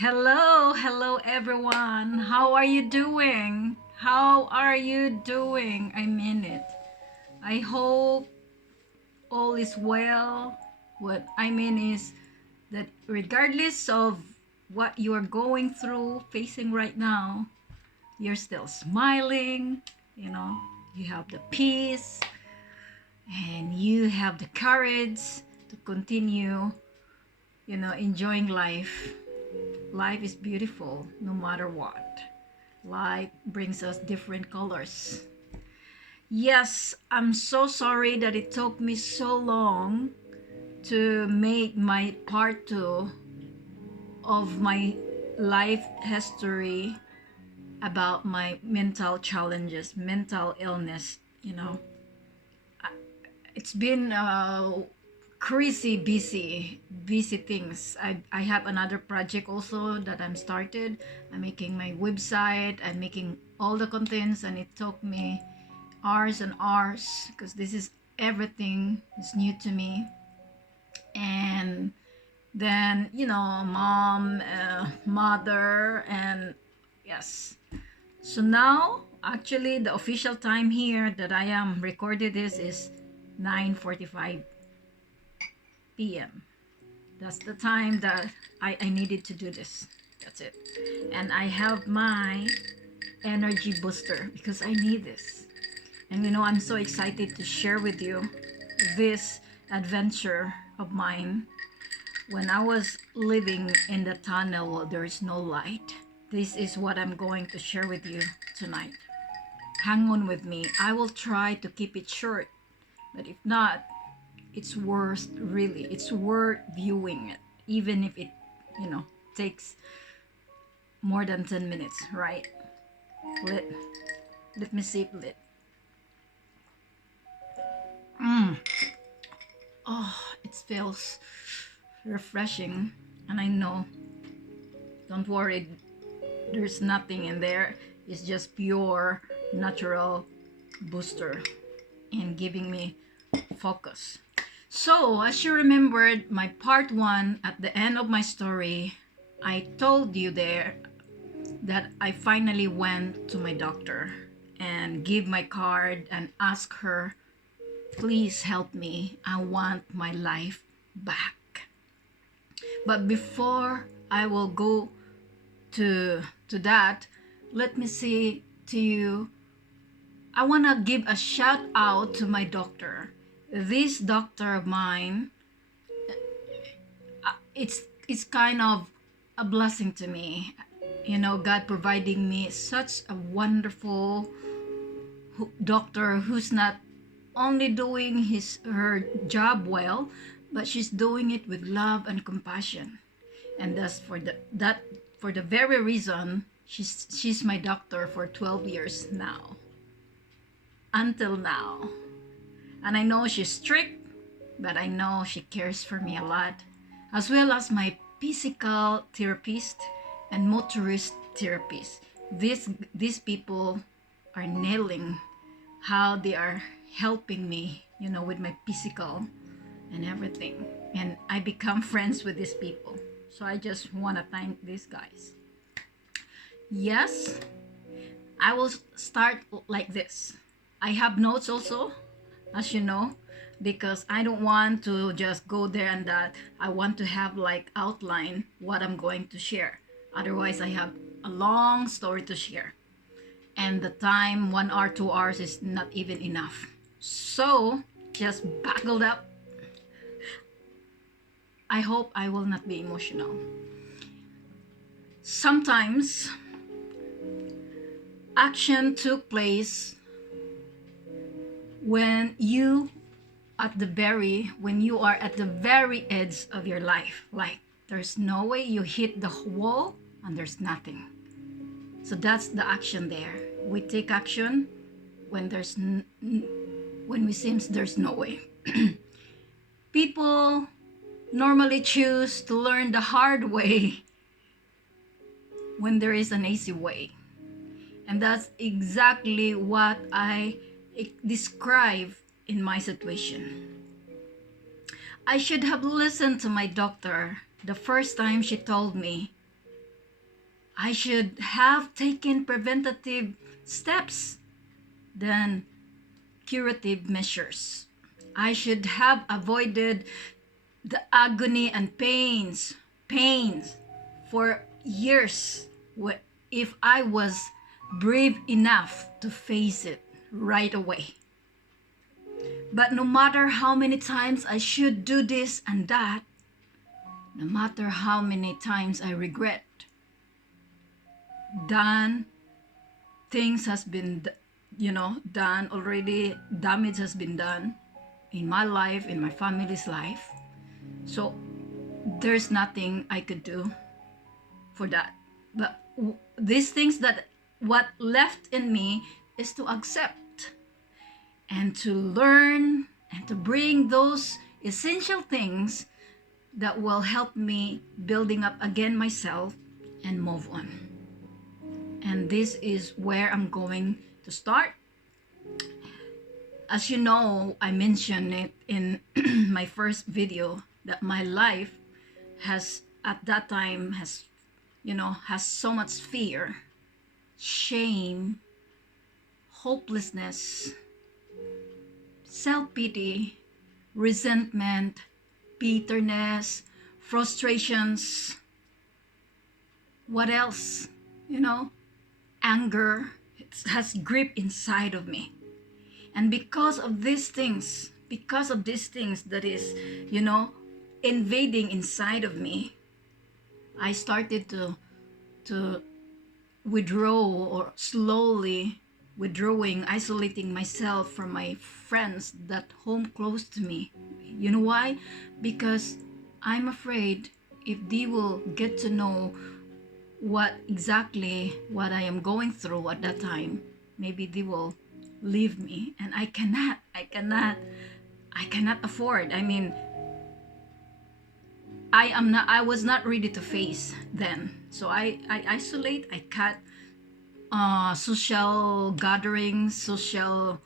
Hello everyone. How are you doing? How are you doing? I mean it. I hope all is well. What I mean is that regardless of what you are going through, facing right now, you're still smiling, you have the peace and you have the courage to continue, enjoying life. Life is beautiful no matter what. Life brings us different colors. Yes, I'm so sorry that it took me so long to make my part two of my life history about my mental challenges, mental illness. It's been crazy busy things. I have another project also that I'm started. I'm making my website. I'm making all the contents, and it took me hours and hours because this is everything is new to me. And then mom, mother, and yes. So now actually the official time here that I am recorded this is 9:45 p.m. That's the time that I needed to do this. That's it. And I have my energy booster because I need this. And I'm so excited to share with you this adventure of mine when I was living in the tunnel where there is no light. This is what I'm going to share with you tonight. Hang on with me. I will try to keep it short, but if not, it's worth, really, it's worth viewing it, even if it takes more than 10 minutes, right? Let me sip it. Oh, it feels refreshing. And I know, don't worry, there's nothing in there. It's just pure natural booster and giving me focus. So, as you remembered my part one, at the end of my story, I told you there that I finally went to my doctor and give my card and ask her, please help me. I want my life back. But before I will go to that, let me say to you, I want to give a shout out to my doctor. This doctor of mine, it's kind of a blessing to me. God providing me such a wonderful doctor who's not only doing her job well, but she's doing it with love and compassion. And that's for the very reason she's my doctor for 12 years now, until now. And I know she's strict, but I know she cares for me a lot, as well as my physical therapist and motorist therapist. These people are nailing how they are helping me, with my physical and everything. And I become friends with these people. So I just want to thank these guys. Yes, I will start like this. I have notes also, as you know, because I don't want to just go there and that. I want to have like outline what I'm going to share. Otherwise, I have a long story to share. And the time, 1 hour, 2 hours is not even enough. So just buckle up. I hope I will not be emotional. Sometimes action took place when you are at the very edge of your life, like there's no way, you hit the wall and there's nothing. So that's the action there. We take action when when we seems there's no way. People normally choose to learn the hard way when there is an easy way. And that's exactly what I describe in my situation. I should have listened to my doctor the first time she told me I should have taken preventative steps than curative measures. I should have avoided the agony and pains for years if I was brave enough to face it right away. But no matter how many times I should do this and that, no matter how many times I regret, done, things has been, done already, damage has been done in my life, in my family's life. So there's nothing I could do for that. But these things that what left in me is to accept and to learn and to bring those essential things that will help me building up again myself and move on. And this is where I'm going to start. As you know, I mentioned it in my first video that my life has at that time has so much fear, shame, hopelessness, self-pity, resentment, bitterness, frustrations. What else? Anger. It has grip inside of me. And because of these things that is, invading inside of me, I started to withdraw, or slowly withdrawing, isolating myself from my friends that home close to me. You know why? Because I'm afraid if they will get to know what I am going through at that time, maybe they will leave me, and I cannot afford. I mean, I was not ready to face then. So I isolate, I cut social gatherings, social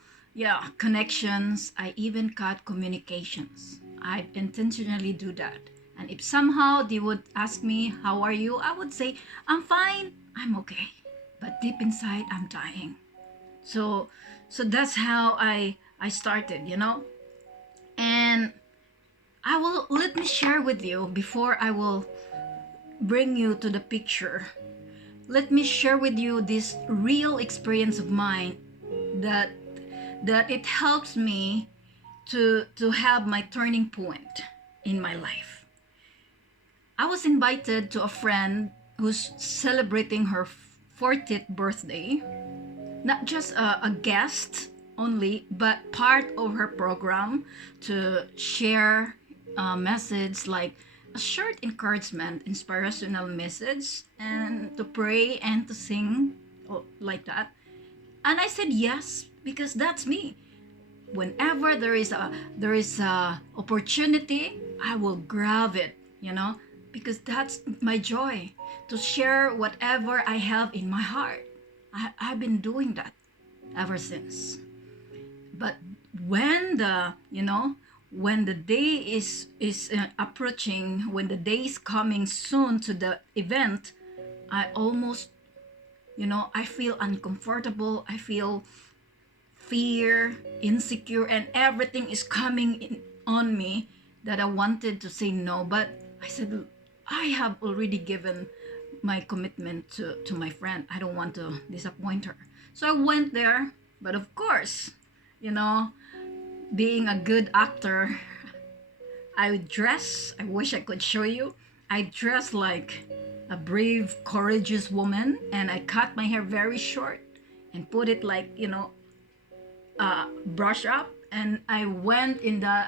connections. I even cut communications. I intentionally do that. And if somehow they would ask me, how are you? I would say, I'm fine, I'm okay. But deep inside, I'm dying. So that's how I started, And let me share with you before I will bring you to the picture. Let me share with you this real experience of mine that it helps me to have my turning point in my life. I was invited to a friend who's celebrating her 40th birthday. Not just a guest only, but part of her program, to share a message, like a short encouragement, inspirational message, and to pray and to sing, like that. And I said yes, because that's me. Whenever there is a opportunity, I will grab it, because that's my joy, to share whatever I have in my heart. I've been doing that ever since. But when the day is approaching, when the day is coming soon to the event, I almost, I feel uncomfortable. I feel fear, insecure, and everything is coming on me that I wanted to say no. But I said, I have already given my commitment to my friend. I don't want to disappoint her. So I went there, but of course, being a good actor, I wish I could show you. I dress like a brave, courageous woman, and I cut my hair very short and put it like, brush up, and I went in the,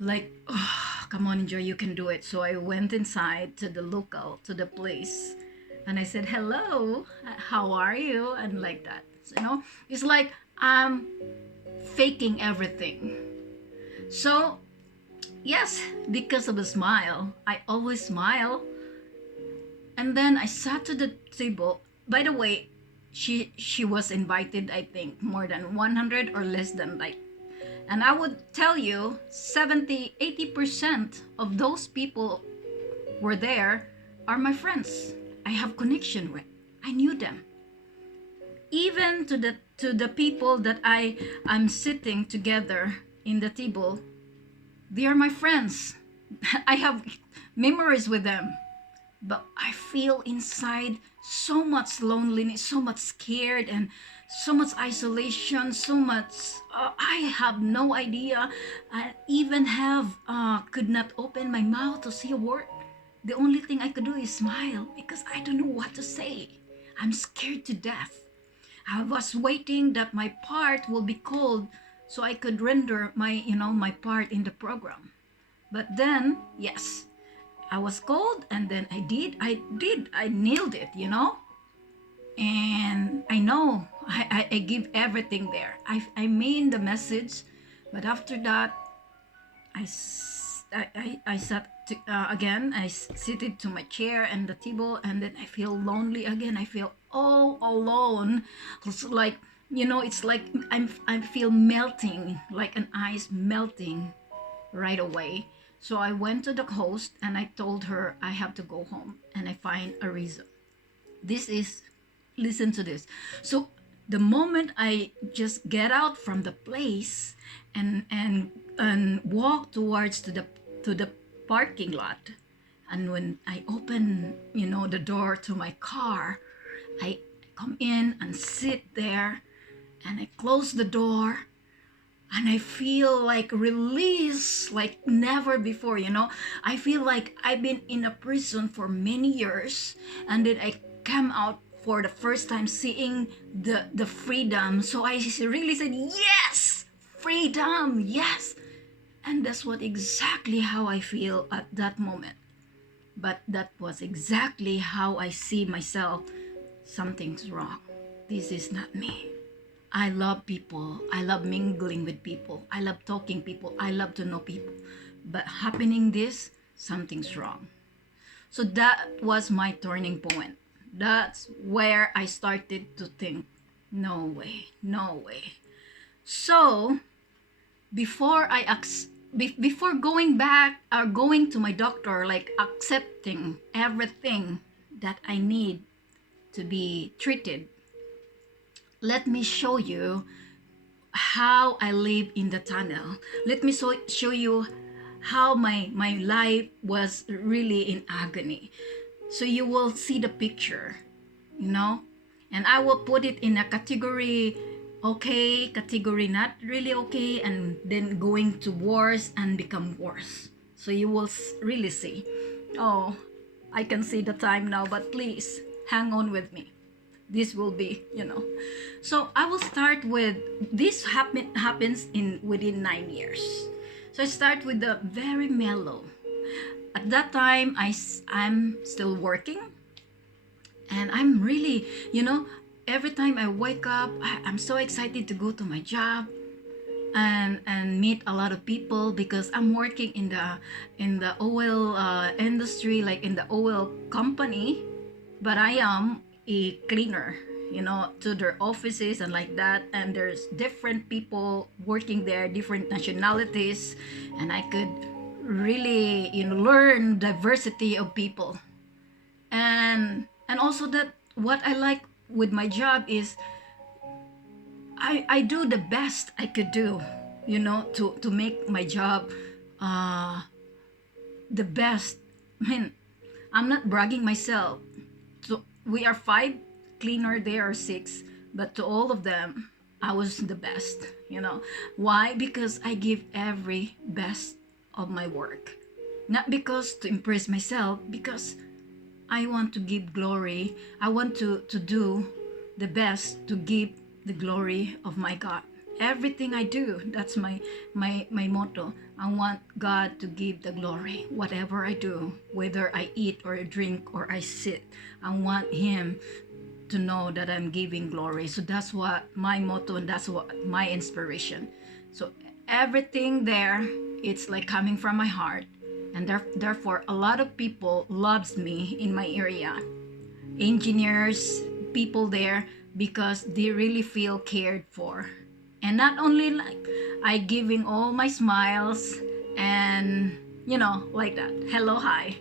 like, oh, come on, Joy, you can do it. So I went inside to the place, and I said, hello, how are you? And like that, it's like I'm faking everything. So yes, because of a smile, I always smile. And then I sat to the table. By the way, she was invited, I think, more than 100 or less than, like, and I would tell you 70-80% of those people were there are my friends. I have connection with. I knew them. Even to the people that I'm sitting together in the table, they are my friends. I have memories with them. But I feel inside so much loneliness, so much scared, and so much isolation, so much. I have no idea. I even could not open my mouth to say a word. The only thing I could do is smile because I don't know what to say. I'm scared to death. I was waiting that my part will be called so I could render my part in the program. But then, yes, I was called, and then I nailed it. And I know I give everything there. I mean the message, but after that, I sat again. I seated to my chair and the table, and then I feel lonely again. I feel all alone. It's like, it's like I feel melting, like an ice melting right away. So I went to the host and I told her I have to go home and I find a reason. Listen to this. So the moment I just get out from the place and walk towards to the parking lot, and when I open the door to my car, I come in and sit there and I close the door, and I feel like release like never before. I feel like I've been in a prison for many years, and then I come out for the first time seeing the freedom. So I really said, yes, freedom, yes. And that's what exactly how I feel at that moment. But that was exactly how I see myself. Something's wrong. This is not me. I love people. I love mingling with people. I love talking people. I love to know people. But happening this, something's wrong. So that was my turning point. That's where I started to think, no way, no way. So before before going back or going to my doctor, like accepting everything that I need to be treated, let me show you how I live in the tunnel. Let me show you how my life was really in agony. So you will see the picture, and I will put it in a category okay, category not really okay, and then going to worse and become worse. So you will really see. Oh, I can see the time now, but please hang on with me. This will be. So I will start with this happens in within 9 years. So I start with the very mellow. At that time, I'm still working, and I'm really, every time I wake up, I'm so excited to go to my job and meet a lot of people because I'm working in the oil industry, like in the oil company, but I am a cleaner, to their offices and like that, and there's different people working there, different nationalities, and I could really learn diversity of people. And also that what I like with my job is I do the best I could do, to make my job the best. I mean, I'm not bragging myself. So we are 5 cleaner, there are 6, but to all of them I was the best. Why? Because I give every best of my work, not because to impress myself, because I want to give glory. I want to do the best to give the glory of my God. Everything I do, that's my motto. I want God to give the glory. Whatever I do, whether I eat or drink or I sit, I want Him to know that I'm giving glory. So that's what my motto, and that's what my inspiration. So everything there, it's like coming from my heart, and therefore a lot of people loves me in my area, engineers, people there, because they really feel cared for. And not only like I giving all my smiles and like that, hello, hi.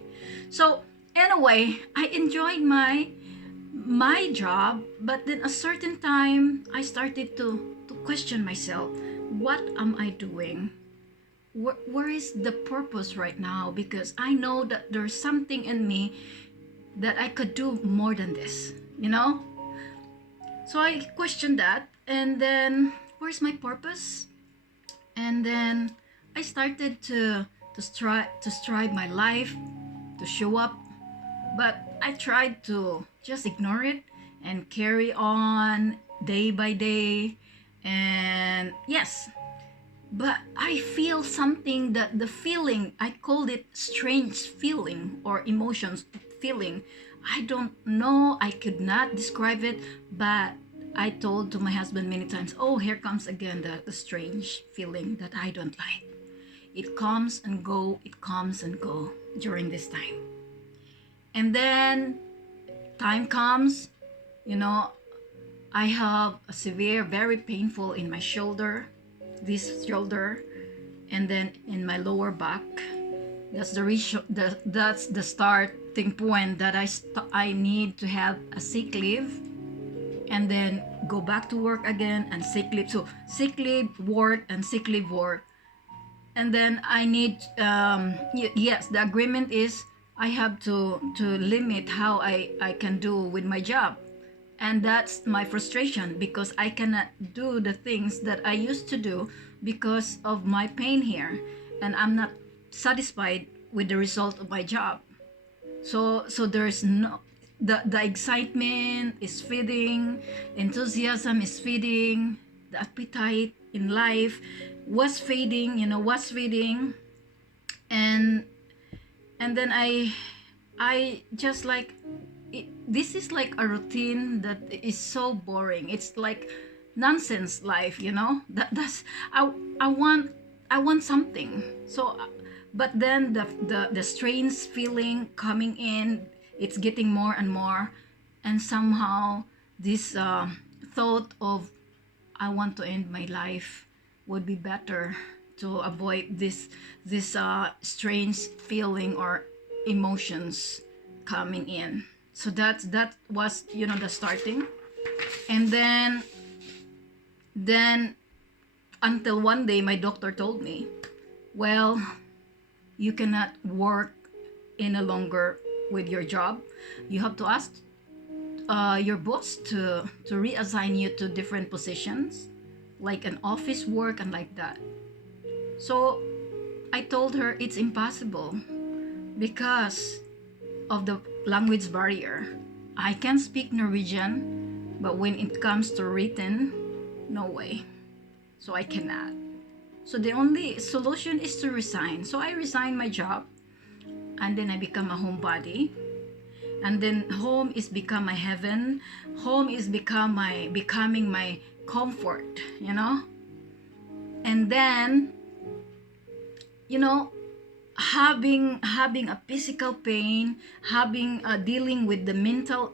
So Anyway, I enjoyed my job, but then a certain time I started to question myself. What am I doing? Where is the purpose right now? Because I know that there's something in me that I could do more than this, you know? So I questioned that, and then where's my purpose? And then I started to strive my life, to show up, but I tried to just ignore it and carry on day by day. And yes, but I feel something, that the feeling, I called it strange feeling or emotions feeling. I don't know, I could not describe it, but I told to my husband many times, oh, here comes again the strange feeling that I don't like. It comes and go, it comes and go during this time. And then time comes, you know, I have a severe, very painful in my shoulder, this shoulder, and then in my lower back. That's that's the starting point that I need to have a sick leave, and then go back to work again and sick leave. So sick leave, work, and sick leave, work. And then I need, yes, the agreement is I have to limit how I can do with my job. And that's my frustration, because I cannot do the things that I used to do because of my pain here, and I'm not satisfied with the result of my job. So there's no, the excitement is fading, enthusiasm is fading, the appetite in life was fading, was fading. And and then I just like this is like a routine that is so boring. It's like nonsense life, that's I want I want something. So but then the strange feeling coming in, it's getting more and more. And somehow this thought of I want to end my life would be better, to avoid this strange feeling or emotions coming in. So that was, the starting. And then until one day my doctor told me, well, you cannot work any longer with your job. You have to ask your boss to reassign you to different positions, like an office work and like that. So I told her it's impossible because of the language barrier. I can speak Norwegian, but when it comes to written, no way. So I cannot. So the only solution is to resign. So I resigned my job, and then I become a homebody. And then home is become my heaven. Home is becoming my comfort, And then, having a physical pain, having dealing with the mental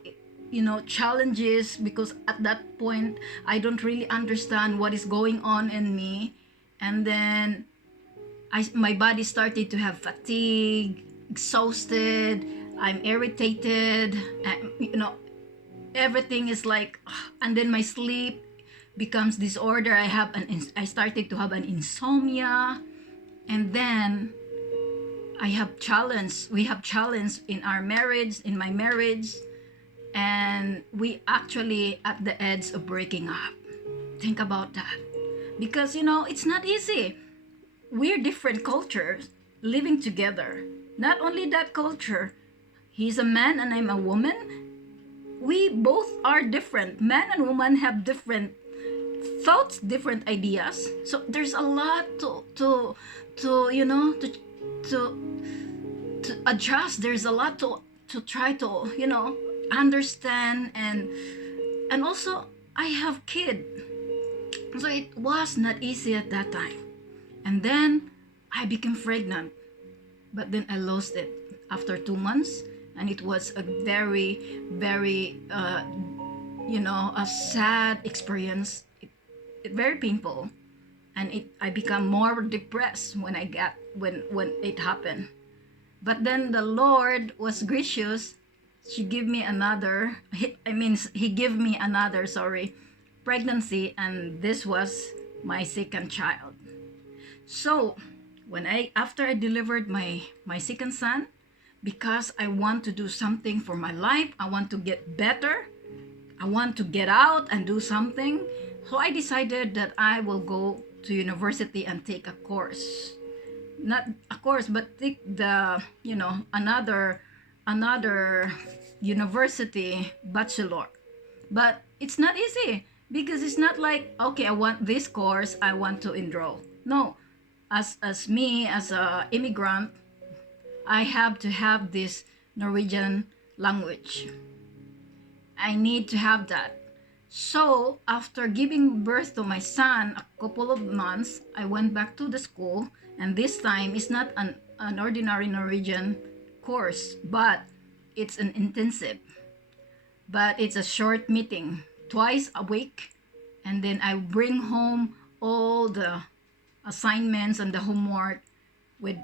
challenges, because at that point I don't really understand what is going on in me. And then my body started to have fatigue, exhausted, I'm irritated, everything is like, and then my sleep becomes disorder. I started to have an insomnia. And then we have challenge in our marriage, in my marriage, and we actually at the edge of breaking up. Think about that. Because it's not easy. We're different cultures living together. Not only that culture, he's a man and I'm a woman. We both are different. Man and woman have different thoughts, different ideas. So there's a lot to adjust. There's a lot to try to understand. And also I have kid, so it was not easy at that time. And then I became pregnant, but then I lost it after 2 months. And it was a very, very a sad experience. It very painful. And I become more depressed when it happened. But then the Lord was gracious. She gave me another, he gave me another, sorry, pregnancy, and this was my second child. So, after I delivered my second son, because I want to do something for my life, I want to get better, I want to get out and do something. So I decided that I will go to university and take a course. Not a course, but take the, another university bachelor. But it's not easy because it's not like, okay, I want this course, I want to enroll. No, as me as a immigrant, I have to have this Norwegian language. I need to have that. So after giving birth to my son a couple of months, I went back to the school, and this time it's not an ordinary Norwegian course, but it's an intensive. But it's a short meeting, twice a week, and then I bring home all the assignments and the homework with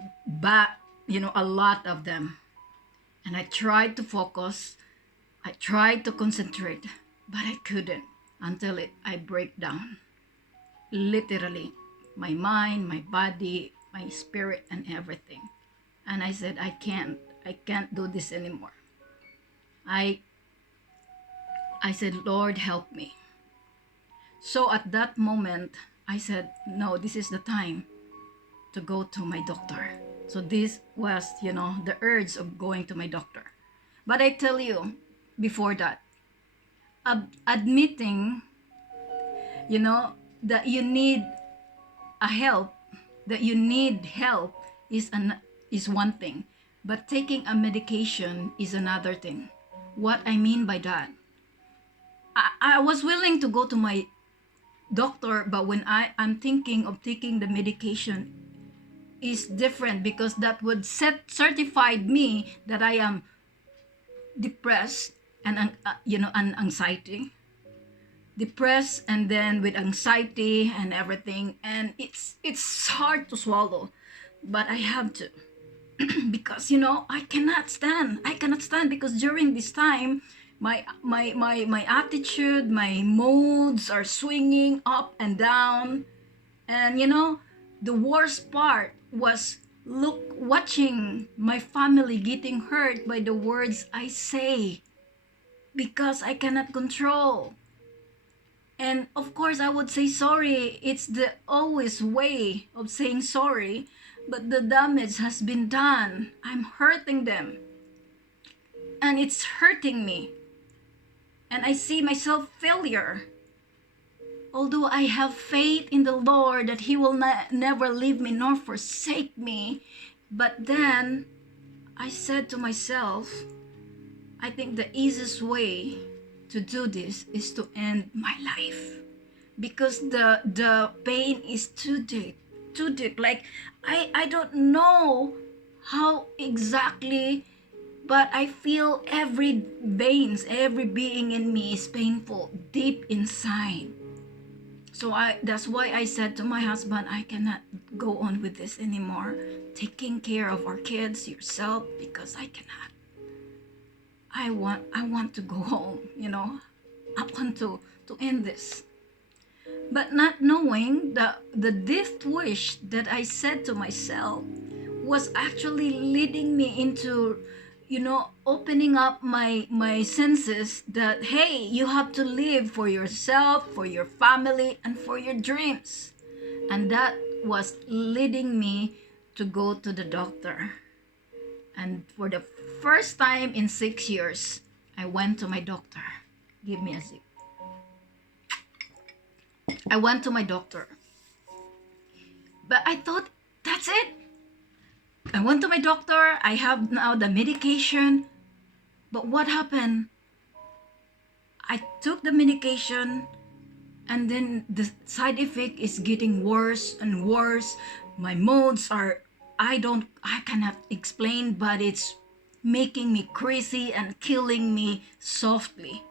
a lot of them. And I tried to focus, I tried to concentrate, but I couldn't until I break down. Literally, my mind, my body, my spirit, and everything. And I said, I can't do this anymore. I said, Lord, help me. So at that moment, I said, no, this is the time to go to my doctor. So this was, the urge of going to my doctor. But I tell you, before that, admitting, that you need that you need help is one thing, but taking a medication is another thing. What I mean by that, I was willing to go to my doctor, but when I'm thinking of taking the medication is different, because that would certified me that I am depressed and an anxiety, depressed, and then with anxiety and everything, and it's hard to swallow, but I have to because I cannot stand because during this time my attitude, my moods are swinging up and down. And the worst part was watching my family getting hurt by the words I say, because I cannot control. And of course I would say sorry. It's the always way of saying sorry, but the damage has been done. I'm hurting them, and it's hurting me, and I see myself failure. Although I have faith in the Lord that He will never leave me nor forsake me, but then I said to myself, I think the easiest way to do this is to end my life, because the pain is too deep, too deep. Like I don't know how exactly, but I feel every every being in me is painful deep inside. So that's why I said to my husband, I cannot go on with this anymore. Taking care of our kids, yourself, because I cannot. I want to go home, I want to end this. But not knowing the death wish that I said to myself was actually leading me into, opening up my senses that, hey, you have to live for yourself, for your family, and for your dreams. And that was leading me to go to the doctor. And for the first time in 6 years, I went to my doctor. Give me a sip. I went to my doctor. But I thought, that's it. I went to my doctor. I have now the medication. But what happened? I took the medication, and then the side effect is getting worse and worse. My moods are, I cannot explain, but it's making me crazy and killing me softly.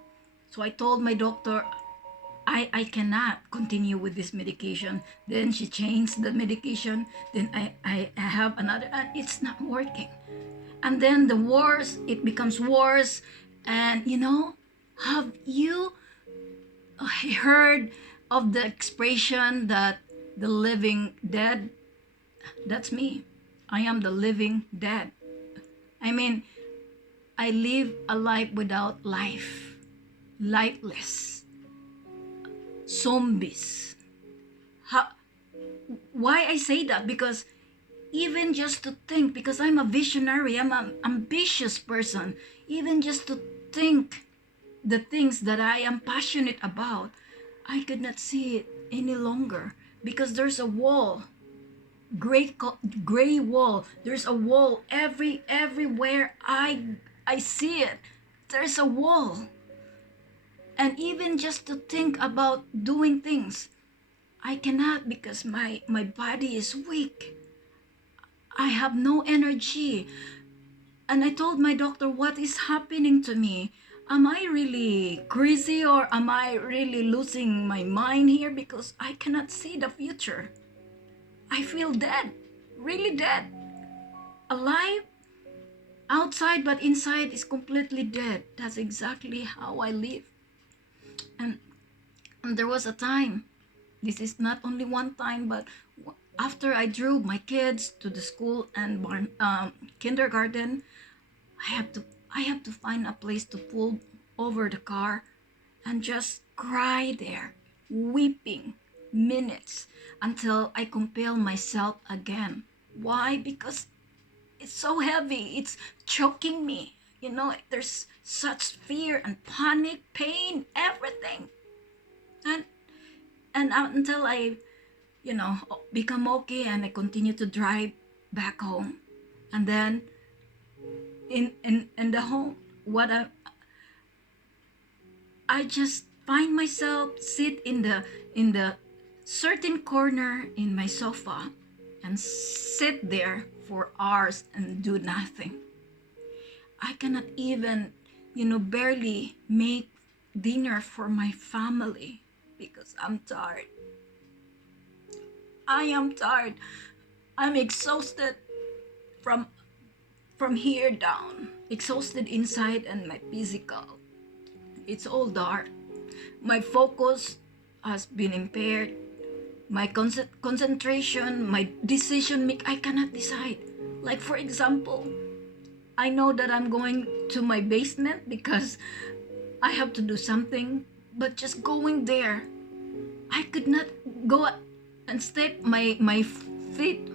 So I told my doctor, I cannot continue with this medication. Then she changed the medication. Then I have another, and it's not working. And then the worse, it becomes worse. And have you heard of the expression that the living dead? That's me. I am the living dead. I mean, I live a life without life, lifeless, zombies. How, why I say that? Because even just to think, because I'm a visionary, I'm an ambitious person, even just to think the things that I am passionate about, I could not see it any longer because there's a wall, gray wall. There's a wall everywhere I see it. There's a wall. And even just to think about doing things, I cannot because my body is weak. I have no energy. And I told my doctor, what is happening to me? Am I really crazy or am I really losing my mind here? Because I cannot see the future. I feel dead, really dead. Alive outside, but inside is completely dead. That's exactly how I live. And there was a time, this is not only one time, but after I drove my kids to the school and kindergarten, I have to find a place to pull over the car and just cry there, weeping minutes until I compel myself again. Why? Because it's so heavy. It's choking me. There's such fear and panic, pain, everything. And until I, become okay and I continue to drive back home. And then in the home, I just find myself sit in the certain corner in my sofa and sit there for hours and do nothing. I cannot even, barely make dinner for my family because I'm tired. I am tired. I'm exhausted from here down. Exhausted inside and my physical. It's all dark. My focus has been impaired. My concentration, my decision make, I cannot decide. Like for example, I know that I'm going to my basement because I have to do something, but just going there, I could not go and step my feet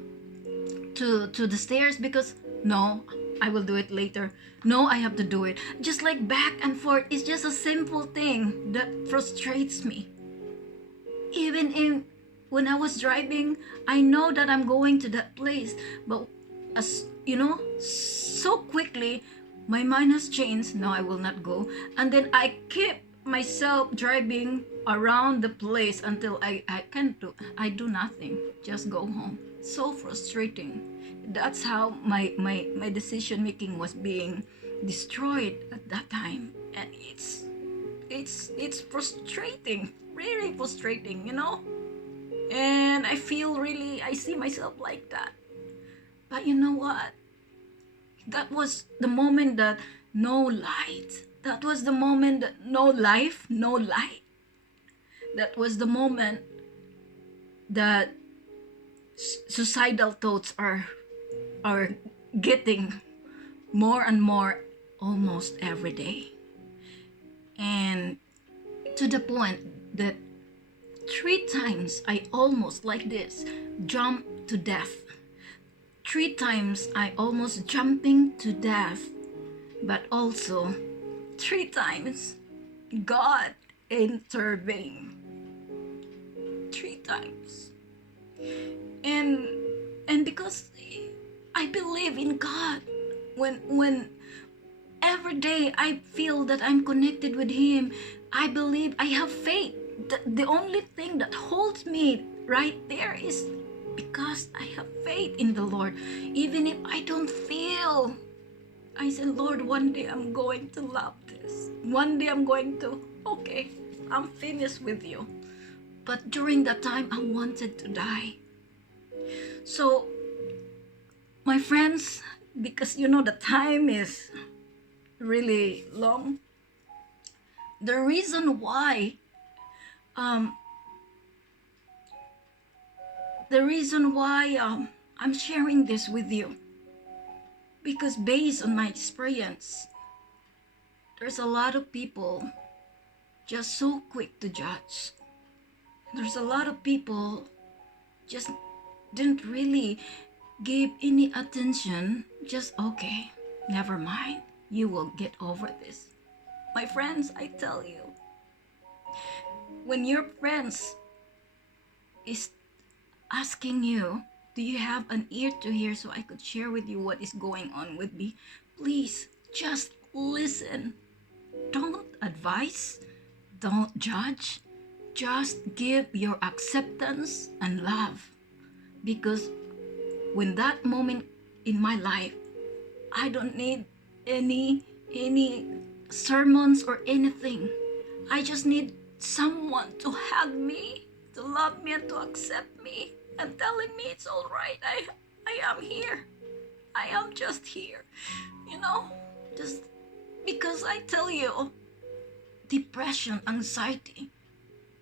to the stairs because no, I will do it later. No, I have to do it. Just like back and forth. It's just a simple thing that frustrates me. Even when I was driving, I know that I'm going to that place, but as so quickly my mind has changed. No, I will not go. And then I keep myself driving around the place until I do nothing. Just go home. So frustrating. That's how my decision making was being destroyed at that time. And it's frustrating, really frustrating, and I see myself like that. But you know what, that was the moment that no light, that was the moment that no life, no light, that was the moment that suicidal thoughts are getting more and more almost every day. And to the point that 3 times I almost like this jumped to death. 3 times I almost jumping to death, but also 3 times God intervened. 3 times. And because I believe in God, when every day I feel that I'm connected with Him, I believe, I have faith. The only thing that holds me right there is because I have faith in the Lord. Even if I don't feel, I said, Lord, one day I'm going to love this. One day I'm going to, okay, I'm finished with you. But during that time, I wanted to die. So, my friends, because the time is really long, the reason why um, I'm sharing this with you, because based on my experience, there's a lot of people just so quick to judge. There's a lot of people just didn't really give any attention. Just okay, never mind, you will get over this. My friends, I tell you, when your friends is asking you, do you have an ear to hear so I could share with you what is going on with me? Please just listen. Don't advise, don't judge. Just give your acceptance and love. Because when that moment in my life, I don't need any sermons or anything. I just need someone to hug me, to love me, and to accept me, and telling me it's all right. I am here. I am just here. Just because I tell you, depression, anxiety,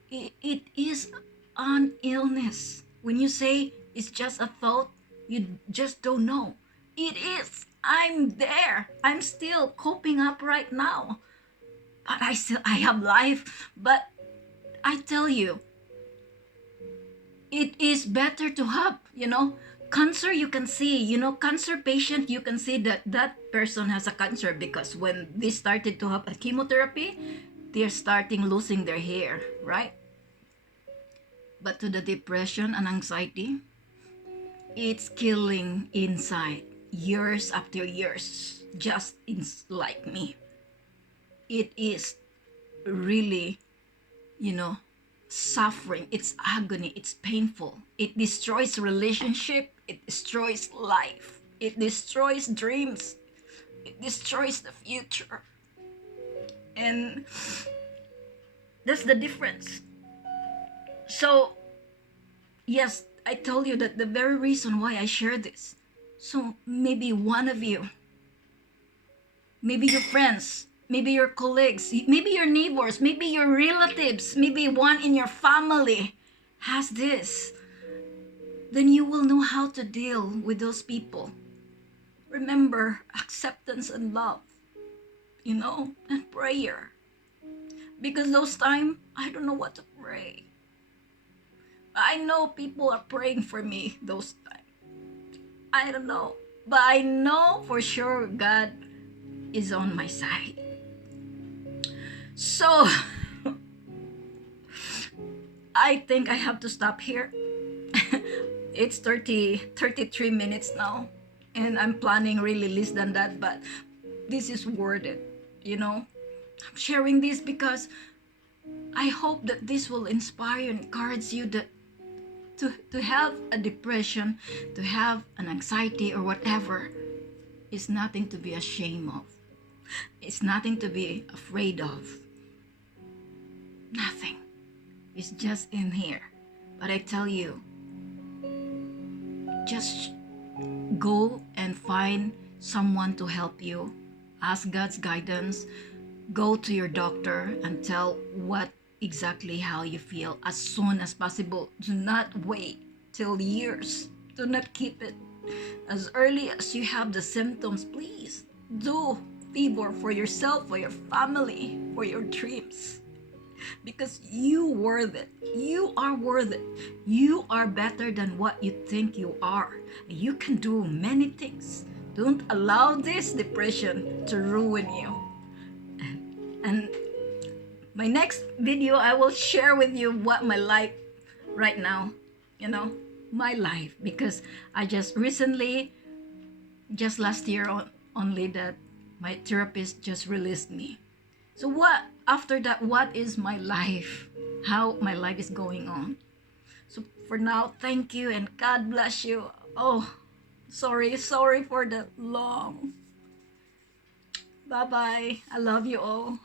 it is an illness. When you say it's just a thought, you just don't know. It is. I'm there. I'm still coping up right now. But I have life. But I tell you, it is better to have, cancer. You can see, cancer patient, you can see that person has a cancer, because when they started to have a chemotherapy, they're starting losing their hair, right? But to the depression and anxiety, it's killing inside, years after years, just like me. It is really, suffering. It's agony. It's painful. It destroys relationship. It destroys life. It destroys dreams. It destroys the future. And that's the difference. So, yes, I told you that the very reason why I share this. So maybe one of you, maybe your friends, maybe your colleagues, maybe your neighbors, maybe your relatives, maybe one in your family has this. Then you will know how to deal with those people. Remember, acceptance and love, and prayer. Because those times, I don't know what to pray. I know people are praying for me those times. I don't know. But I know for sure God is on my side. So, I think I have to stop here. It's 33 minutes now. And I'm planning really less than that. But this is worth it. I'm sharing this because I hope that this will inspire and encourage you that to have a depression, to have an anxiety or whatever, is nothing to be ashamed of. It's nothing to be afraid of. Nothing. It's just in here. But I tell you, just go and find someone to help you. Ask God's guidance. Go to your doctor and tell what exactly how you feel as soon as possible. Do not wait till years. Do not keep it. As early as you have the symptoms, please do favor for yourself, for your family, for your dreams. Because you worth it. You are worth it. You are better than what you think you are. You can do many things. Don't allow this depression to ruin you. And my next video, I will share with you what my life right now, my life. Because I just recently, just last year only, that my therapist just released me. So after that, what is my life? How my life is going on? So for now, thank you and God bless you. Oh, sorry for the long. Bye-bye. I love you all.